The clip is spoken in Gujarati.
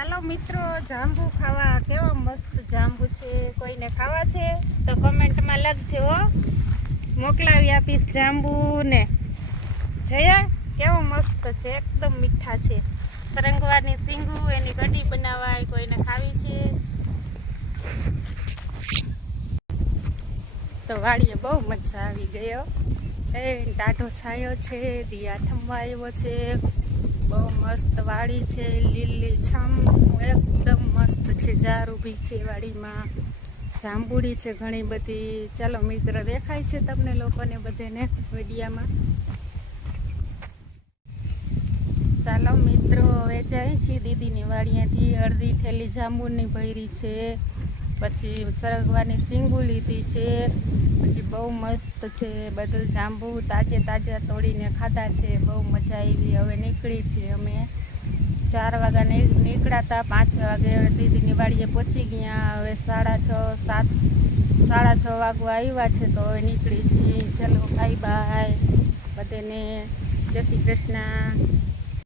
ચાલો મિત્રો, જાંબુ ખાવા. કેવા મસ્ત જાંબુ છે. કોઈને ખાવા છે તો કમેન્ટમાં લખજો હો. મોકલાવી આપીશ જાંબુ ને. જયા કેવો મસ્ત છે, એકદમ મીઠા છે. સરંગવાની સીંગુ એની કઢી બનાવાય. કોઈને ખાવી છે તો વાડીએ બહુ મજા આવી ગયો. એ ટાઢો છાયો છે, દિયા થમવા આવ્યો છે. બહુ મસ્ત વાડી છે, લીલી છમ એકદમ મસ્ત છે. જાર ઊભી છે વાડીમાં, જાંબુડી છે ઘણી બધી. ચાલો મિત્ર, દેખાય છે તમને લોકોને બધાને વિડીયામાં? ચાલો મિત્રો, હવે જાય છે દીદીની વાડીએથી. અડધી થેલી જાંબુની ભરી છે, પછી સરગવાની સીંગુ લીધી છે. પછી બહુ મસ્ત છે બધું જાંબુ, તાજા તોડીને ખાધા છે. બહુ મજા આવી. હવે નીકળી છીએ અમે. 4 વાગ્યા નીકળ્યા હતા, 5 વાગે દીદીની વાડીએ પહોંચી ગયા. હવે 6:30 વાગવા આવ્યા છે તો હવે નીકળી છીએ. ચલો બાય બાય બધાને, જય શ્રી કૃષ્ણ.